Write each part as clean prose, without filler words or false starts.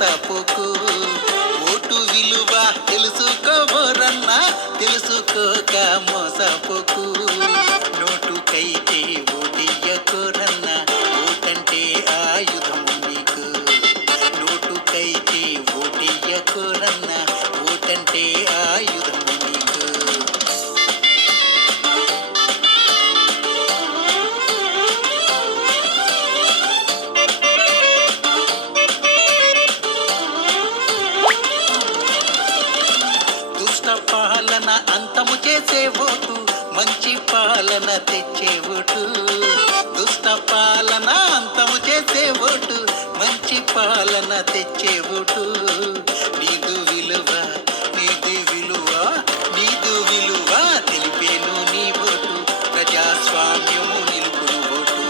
మోసపోకు. Vote విలువ తెలుసుకోబోరన్నా, తెలుసుకోక మోసపోకు. నోటుకైతే ఓటెయ్యకోరన్నా, ఓటంటే ఆయుధము నీకు. నోటుకైతే ఓటెయ్యకోరన్నా, ఓటంటే ఆయుధము నీకు. దుష్ట పాలన అంతము చేసే ఓటు, మంచి పాలన తెచ్చే ఓటు. దుష్ట పాలన అంతము చేసే ఓటు, మంచి పాలన తెచ్చే ఓటు. నీదు విలువ, నీదు విలువ, నీదు విలువ తెలిపేను నీ ఓటు. ప్రజాస్వామ్యము నిలుపును ఓటు.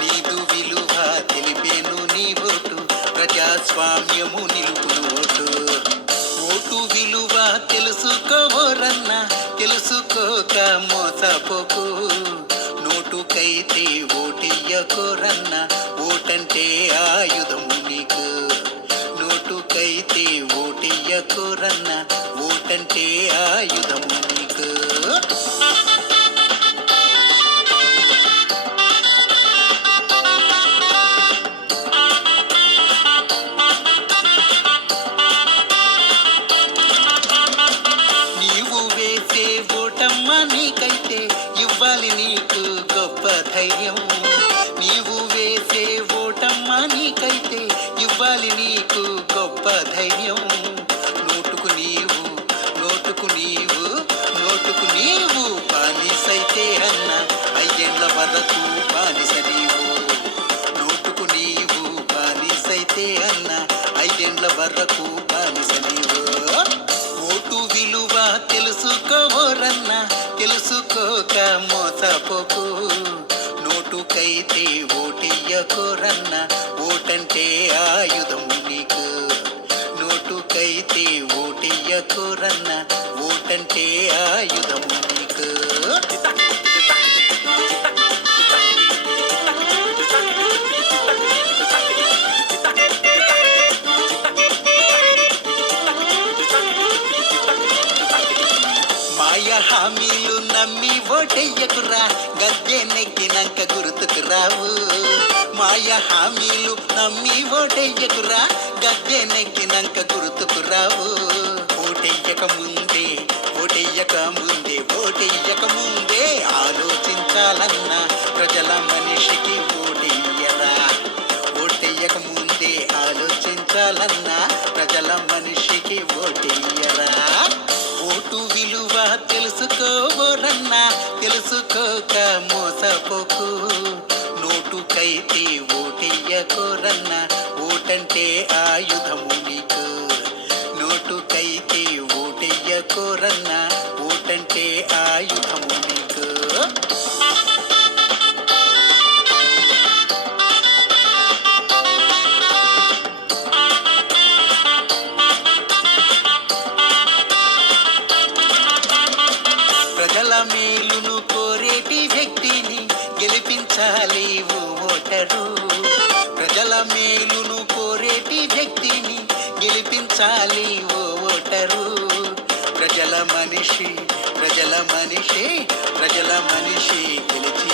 నీదు విలువ తెలిపేను నీ ఓటు. ప్రజాస్వామ్యము నిలుపును ఓటు. ఓటు విలువ తెలుసుకోవరన్నా, తెలుసుకోక మోసపోకు. నోటుకైతే ఓటెయ్యకోరన్నా, ఓటంటే ఆయుధము నీకు. నోటుకైతే ఓటెయ్యకోరన్నా, ఓటంటే ఆయుధము నీకు. నీవు వేసే ఓటమ్మ నీకైతే ఇవ్వాలి నీకు గొప్ప ధైర్యం. నీవు వేసే ఓటమ్మ నీకైతే ఇవ్వాలి నీకు గొప్ప ధైర్యం. నోటుకు నీవు, నోటుకు నీవు, నోటుకు నీవు బానిసైతే అన్న, 5 ఏళ్ల వరకు బానిస నీవు. నోటుకు నీవు బానిసైతే అన్న, 5 ఏళ్ల వరకు బానిస నీవు. ఓటు విలువ తెలుసుకోవరన్నా, తెలుసుకోక మోసపోకు. నోటుకైతే ఓటెయ్యకోరన్నా, ఓటంటే ఆయుధము నీకు. నోటుకైతే ఓటెయ్యకోరన్నా, ఓటంటే ఆయుధము నీకు. మాయ హామీలు నమ్మి ఓటెయ్యకురా, గద్దె నెక్కినాక గుర్తుకు రావు. మాయ హామీలు నమ్మి ఓటెయ్యకురా, గద్దె నెక్కినాక గుర్తుకు రావు. ఓటెయ్యక ముందే, ఓటెయ్యక ముందే, ఓటెయ్యక ముందే ఆలోచించాలన్నా, ప్రజల మనిషికి ఓటెయ్యరా. ఓటెయ్యక ముందే ఆలోచించాలన్నా, ప్రజల మనిషికి ఓటెయ్యరా. ఓటు విలువ తెలుసుకోవరన్నా, తెలుసుకోక మోసపోకు. నోటుకైతే ఓటెయ్యకోరన్నా, ఓటంటే ఆయుధము నీకు. నోటుకైతే ఓటెయ్యకోరన్నా, ఓటంటే ఆయుధము నీకు. ప్రజల మేలును కోరేటి వ్యక్తిని గెలిపించాలి ఓ ఓటరు. ప్రజల మేలును కోరేటి వ్యక్తిని గెలిపించాలి ఓ ఓటరు. ప్రజల మనిషి, ప్రజల మనిషి, ప్రజల మనిషి గెలిచి